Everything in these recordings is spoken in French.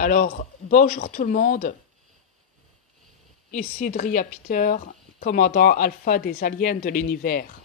Alors, bonjour tout le monde, ici Dria Peter, commandant alpha des aliens de l'univers.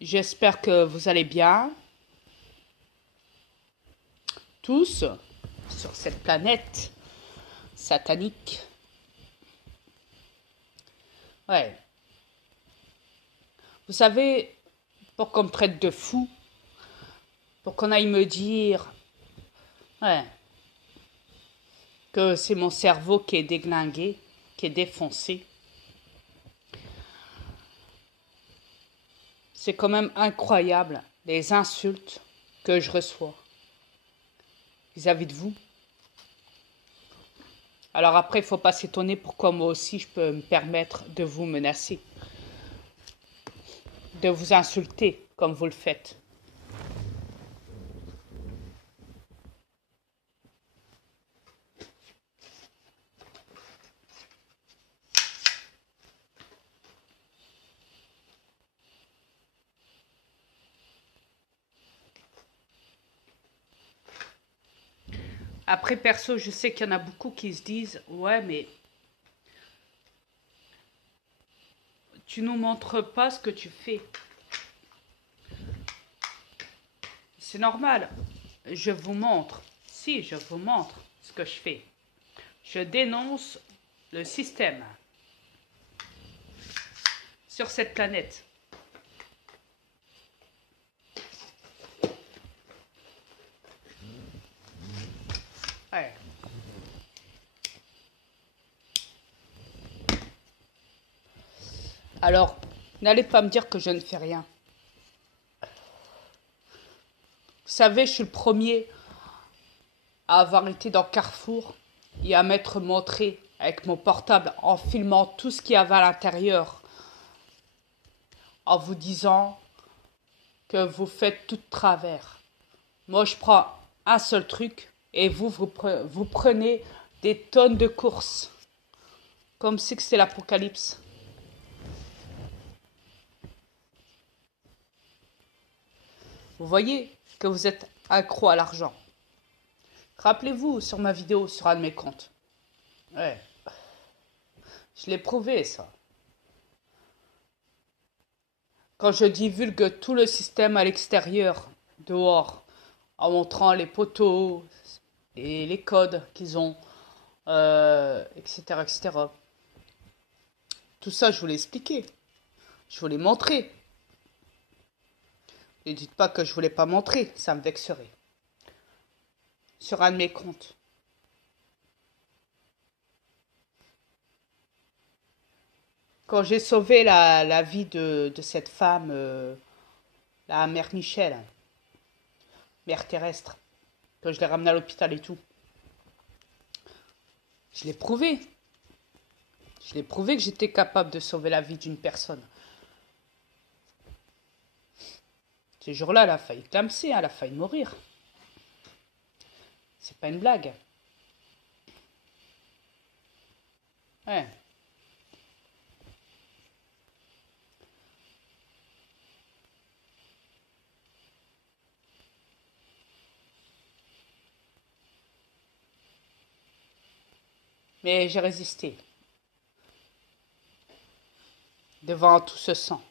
J'espère que vous allez bien, tous, sur cette planète satanique. Ouais, vous savez, pour qu'on me traite de fou, pour qu'on aille me dire, ouais, que c'est mon cerveau qui est déglingué, qui est défoncé. C'est quand même incroyable les insultes que je reçois vis-à-vis de vous. Alors après, il ne faut pas s'étonner pourquoi moi aussi je peux me permettre de vous menacer, de vous insulter comme vous le faites. Après, perso, je sais qu'il y en a beaucoup qui se disent, ouais, mais tu nous montres pas ce que tu fais. C'est normal. Je vous montre. Si, je vous montre ce que je fais. Je dénonce le système sur cette planète. Ouais. Alors, n'allez pas me dire que je ne fais rien. Vous savez, je suis le premier à avoir été dans Carrefour et à m'être montré avec mon portable en filmant tout ce qu'il y avait à l'intérieur, en vous disant que vous faites tout de travers. Moi, je prends un seul truc et vous prenez des tonnes de courses, comme si c'était l'apocalypse. Vous voyez que vous êtes accro à l'argent. Rappelez-vous sur ma vidéo sur un de mes comptes. Ouais, je l'ai prouvé ça. Quand je divulgue tout le système à l'extérieur, dehors, en montrant les poteaux et les codes qu'ils ont, etc., etc. Tout ça, je vous l'ai expliqué. Je vous l'ai montré. Ne dites pas que je ne vous l'ai pas montré, ça me vexerait. Sur un de mes comptes. Quand j'ai sauvé la vie de cette femme, la mère Michel, mère terrestre, que je l'ai ramenée à l'hôpital et tout, je l'ai prouvé. Je l'ai prouvé que j'étais capable de sauver la vie d'une personne. Ce jour-là, elle a failli clamser, elle a failli mourir. C'est pas une blague. Ouais. Mais j'ai résisté devant tout ce sang.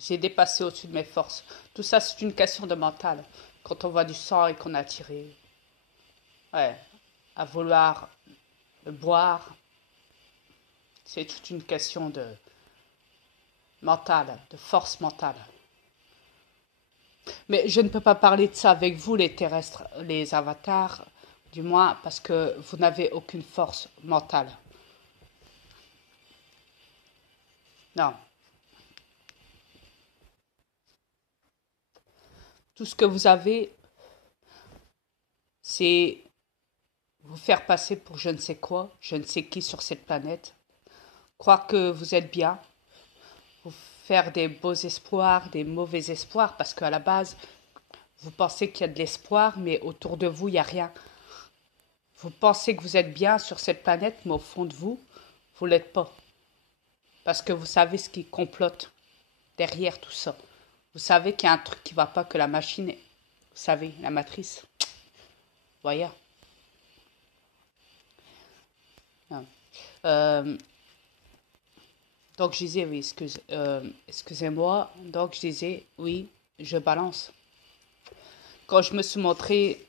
J'ai dépassé au-dessus de mes forces. Tout ça, c'est une question de mental. Quand on voit du sang et qu'on a tiré, ouais, à vouloir le boire, c'est toute une question de mental, de force mentale. Mais je ne peux pas parler de ça avec vous, les terrestres, les avatars, du moins parce que vous n'avez aucune force mentale. Non. Tout ce que vous avez, c'est vous faire passer pour je ne sais quoi, je ne sais qui sur cette planète, croire que vous êtes bien, vous faire des beaux espoirs, des mauvais espoirs, parce qu'à la base, vous pensez qu'il y a de l'espoir, mais autour de vous, il n'y a rien. Vous pensez que vous êtes bien sur cette planète, mais au fond de vous, vous ne l'êtes pas. Parce que vous savez ce qui complote. derrière tout ça. Vous savez qu'il y a un truc qui va pas, que la machine, vous savez, la matrice. Voyez. Euh, donc je disais, oui, excusez-moi. Donc je disais, oui, je balance. Quand je me suis montré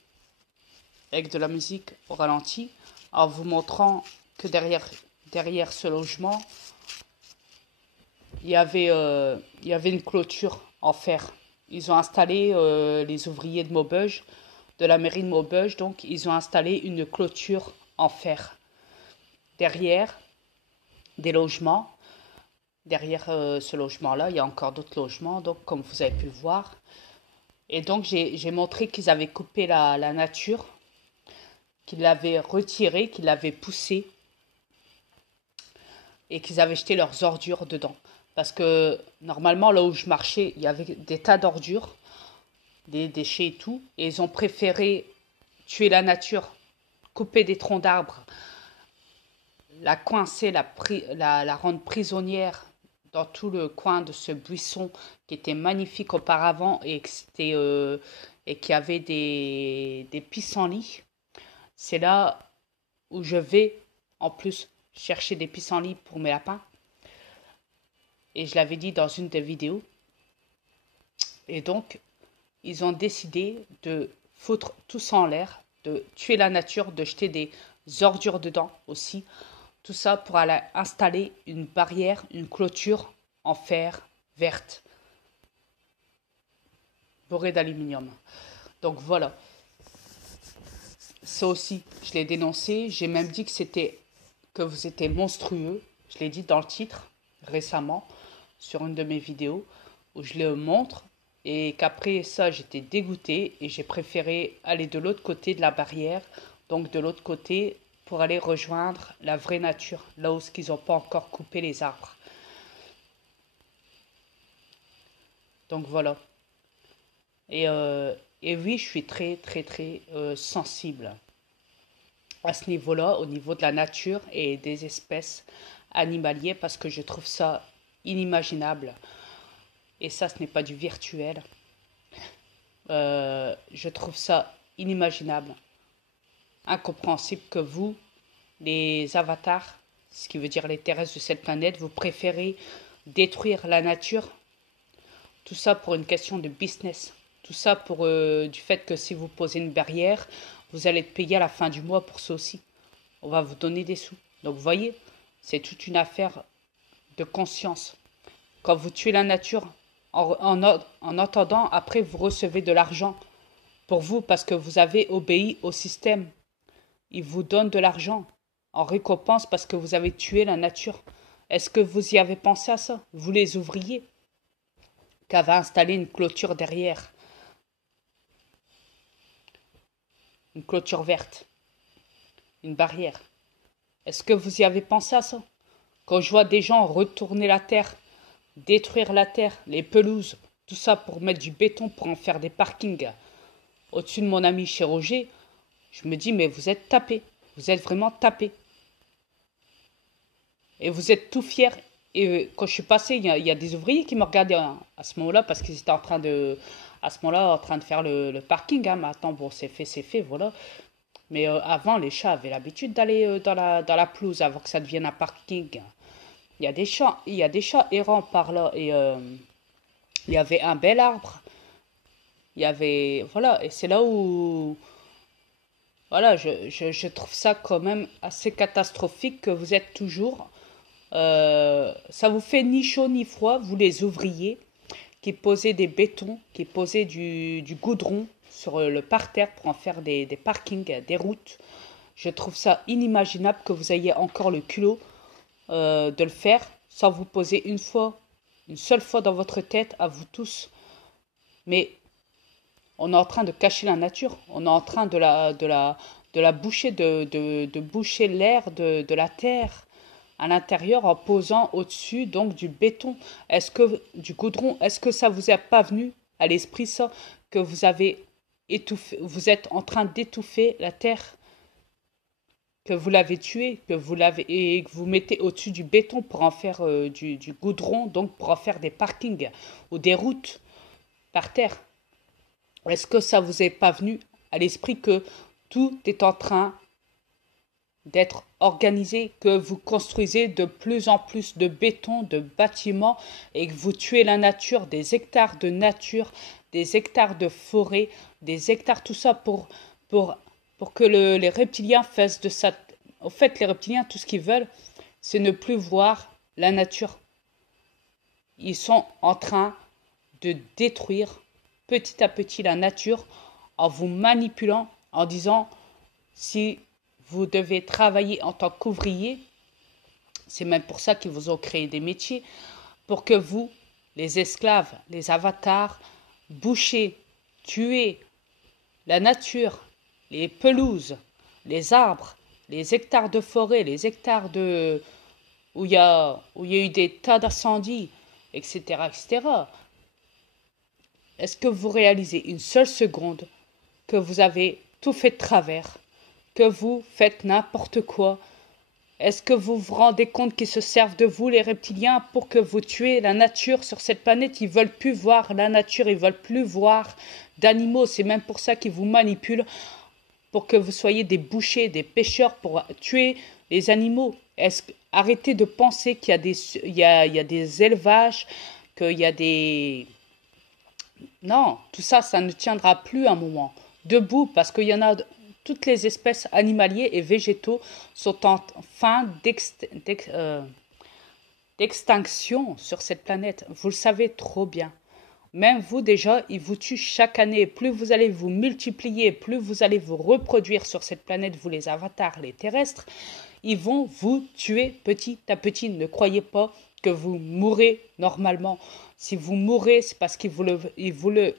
avec de la musique au ralenti, en vous montrant que derrière ce logement, il y avait une clôture en fer. Ils ont installé, les ouvriers de Maubeuge, de la mairie de Maubeuge, donc ils ont installé une clôture en fer. Derrière des logements, derrière ce logement-là, il y a encore d'autres logements, donc comme vous avez pu le voir. Et donc j'ai montré qu'ils avaient coupé la nature, qu'ils l'avaient retirée, qu'ils l'avaient poussée et qu'ils avaient jeté leurs ordures dedans. Parce que normalement, là où je marchais, il y avait des tas d'ordures, des déchets et tout. Et ils ont préféré tuer la nature, couper des troncs d'arbres, la coincer, la rendre prisonnière dans tout le coin de ce buisson qui était magnifique auparavant et qui avait des pissenlits. C'est là où je vais en plus chercher des pissenlits pour mes lapins. Et je l'avais dit dans une des vidéos. Et donc, ils ont décidé de foutre tout ça en l'air, de tuer la nature, de jeter des ordures dedans aussi. Tout ça pour aller installer une barrière, une clôture en fer verte, bourrée d'aluminium. Donc voilà. Ça aussi, je l'ai dénoncé. J'ai même dit que vous étiez monstrueux. Je l'ai dit dans le titre récemment sur une de mes vidéos où je le montre. Et qu'après ça, j'étais dégoûtée et j'ai préféré aller de l'autre côté de la barrière, donc de l'autre côté, pour aller rejoindre la vraie nature, là où ils n'ont pas encore coupé les arbres. Donc voilà. Et oui, je suis très, très, très sensible à ce niveau-là, au niveau de la nature et des espèces animalières, parce que je trouve ça inimaginable. Et ça, ce n'est pas du virtuel. Je trouve ça inimaginable, incompréhensible que vous, les avatars, ce qui veut dire les terrestres de cette planète, vous préférez détruire la nature. Tout ça pour une question de business. Tout ça pour du fait que si vous posez une barrière, vous allez être payé à la fin du mois pour ça aussi. On va vous donner des sous. Donc vous voyez, c'est toute une affaire de conscience. Quand vous tuez la nature, en attendant, après vous recevez de l'argent pour vous parce que vous avez obéi au système. Ils vous donnent de l'argent en récompense parce que vous avez tué la nature. Est-ce que vous y avez pensé à ça, vous les ouvriers, qui avaient installé une clôture derrière, une clôture verte, une barrière? Est-ce que vous y avez pensé à ça? Quand je vois des gens retourner la terre, détruire la terre, les pelouses, tout ça pour mettre du béton pour en faire des parkings au-dessus de mon ami chez Roger, je me dis mais vous êtes tapés, vous êtes vraiment tapés. Et vous êtes tout fiers. Et quand je suis passé, il y a des ouvriers qui me regardaient à ce moment-là parce qu'ils étaient à ce moment-là, en train de faire le parking. Hein. Maintenant, bon, c'est fait, voilà. Mais avant, les chats avaient l'habitude d'aller dans la pelouse avant que ça devienne un parking. Il y a des chats errants par là et il y avait un bel arbre. Il y avait, voilà, et c'est là où, voilà, je trouve ça quand même assez catastrophique que vous êtes toujours. Ça vous fait ni chaud ni froid, vous les ouvriers qui posaient des bétons, qui posaient du goudron sur le parterre pour en faire des parkings, des routes. Je trouve ça inimaginable que vous ayez encore le culot de le faire sans vous poser une seule fois dans votre tête à vous tous. Mais on est en train de cacher la nature, on est en train de la boucher, de boucher l'air de la terre à l'intérieur en posant au-dessus donc du béton. Du goudron, est-ce que ça vous est pas venu à l'esprit ça, que vous avez étouffé, vous êtes en train d'étouffer la terre? que vous l'avez tué, que vous l'avez et que vous mettez au-dessus du béton pour en faire du goudron, donc pour en faire des parkings ou des routes par terre. Est-ce que ça vous est pas venu à l'esprit que tout est en train d'être organisé, que vous construisez de plus en plus de béton, de bâtiments et que vous tuez la nature, des hectares de nature, des hectares de forêt, des hectares, tout ça pour que les reptiliens fassent de ça. En fait, les reptiliens, tout ce qu'ils veulent, c'est ne plus voir la nature. Ils sont en train de détruire petit à petit la nature en vous manipulant, en disant si vous devez travailler en tant qu'ouvrier, c'est même pour ça qu'ils vous ont créé des métiers, pour que vous, les esclaves, les avatars, bouchez, tuez la nature, les pelouses, les arbres, les hectares de forêt, les hectares de où il y a eu des tas d'incendies, etc., etc. Est-ce que vous réalisez une seule seconde que vous avez tout fait de travers, que vous faites n'importe quoi? Est-ce que vous vous rendez compte qu'ils se servent de vous, les reptiliens, pour que vous tuez la nature sur cette planète? Ils veulent plus voir la nature, ils veulent plus voir d'animaux. C'est même pour ça qu'ils vous manipulent, pour que vous soyez des bouchers, des pêcheurs, pour tuer les animaux. Arrêtez de penser qu'il y a il y a des élevages, qu'il y a des... Non, tout ça, ça ne tiendra plus un moment debout parce qu'il y en a... Toutes les espèces animalières et végétaux sont en fin d'extinction sur cette planète. Vous le savez trop bien. Même vous déjà, ils vous tuent chaque année. Plus vous allez vous multiplier, plus vous allez vous reproduire sur cette planète, vous les avatars, les terrestres, ils vont vous tuer petit à petit. Ne croyez pas que vous mourrez normalement. Si vous mourrez, c'est parce qu'ils vous le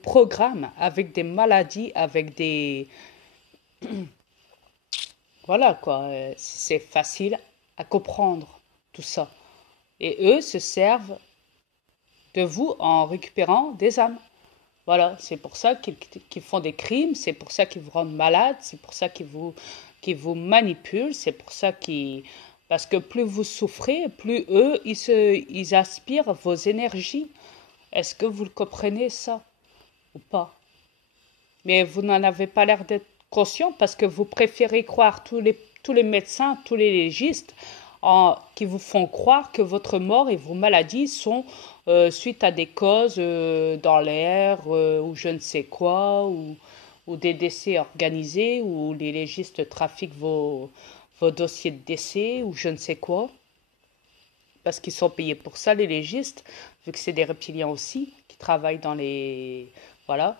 programment avec des maladies, avec des... Voilà quoi, c'est facile à comprendre tout ça. Et eux se servent de vous en récupérant des âmes. Voilà, c'est pour ça qu'ils font des crimes, c'est pour ça qu'ils vous rendent malade, c'est pour ça qu'ils vous manipulent, c'est pour ça qu'ils... Parce que plus vous souffrez, plus eux, ils aspirent vos énergies. Est-ce que vous le comprenez ça ou pas? Mais vous n'en avez pas l'air d'être conscient parce que vous préférez croire tous les médecins, tous les légistes qui vous font croire que votre mort et vos maladies sont suite à des causes dans l'air ou je ne sais quoi, ou des décès organisés, ou les légistes trafiquent vos dossiers de décès, ou je ne sais quoi. Parce qu'ils sont payés pour ça, les légistes, vu que c'est des reptiliens aussi, qui travaillent dans les... Voilà.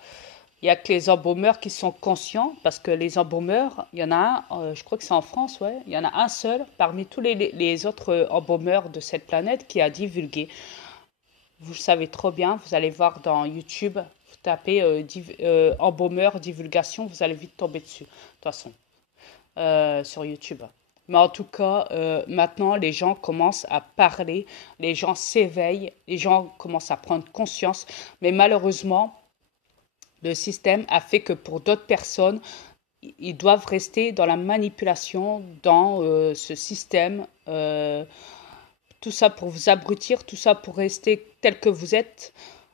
Il n'y a que les embaumeurs qui sont conscients, parce que les embaumeurs, il y en a un, je crois que c'est en France, ouais, il y en a un seul parmi tous les autres embaumeurs de cette planète qui a divulgué. Vous le savez trop bien, vous allez voir dans YouTube, vous tapez embaumeur divulgation, vous allez vite tomber dessus, de toute façon, sur YouTube. Mais en tout cas, maintenant, les gens commencent à parler, les gens s'éveillent, les gens commencent à prendre conscience, mais malheureusement, le système a fait que pour d'autres personnes, ils doivent rester dans la manipulation, dans ce système. Tout ça pour vous abrutir, tout ça pour rester tel que vous êtes.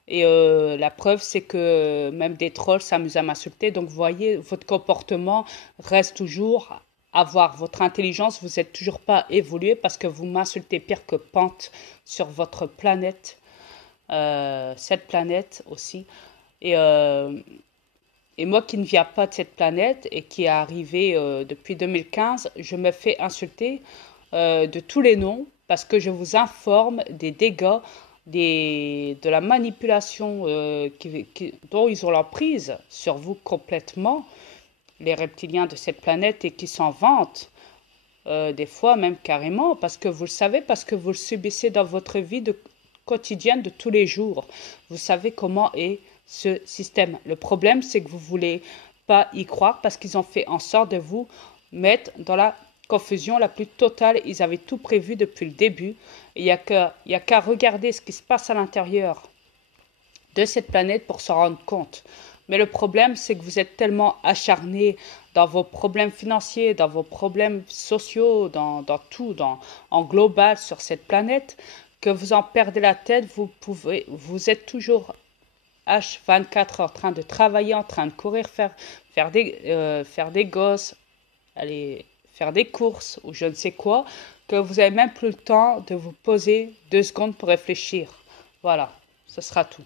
Et la preuve, c'est que même des trolls s'amusent à m'insulter. Donc, vous voyez, votre comportement reste toujours à voir. Votre intelligence, vous n'êtes toujours pas évolué parce que vous m'insultez pire que Pente sur votre planète. Cette planète aussi. Et moi qui ne viens pas de cette planète et qui est arrivé depuis 2015, je me fais insulter de tous les noms parce que je vous informe des dégâts, de la manipulation dont ils ont l'emprise sur vous complètement, les reptiliens de cette planète, et qui s'en vantent, des fois même carrément, parce que vous le savez, parce que vous le subissez dans votre vie quotidienne de tous les jours. Vous savez comment est ce système. Le problème, c'est que vous ne voulez pas y croire parce qu'ils ont fait en sorte de vous mettre dans la confusion la plus totale. Ils avaient tout prévu depuis le début. Il n'y a qu'à regarder ce qui se passe à l'intérieur de cette planète pour s'en rendre compte. Mais le problème, c'est que vous êtes tellement acharné dans vos problèmes financiers, dans vos problèmes sociaux, dans tout, en global sur cette planète, que vous en perdez la tête. Vous êtes toujours H24 en train de travailler, en train de courir, faire des gosses, aller faire des courses ou je ne sais quoi, que vous n'avez même plus le temps de vous poser 2 secondes pour réfléchir. Voilà, ce sera tout.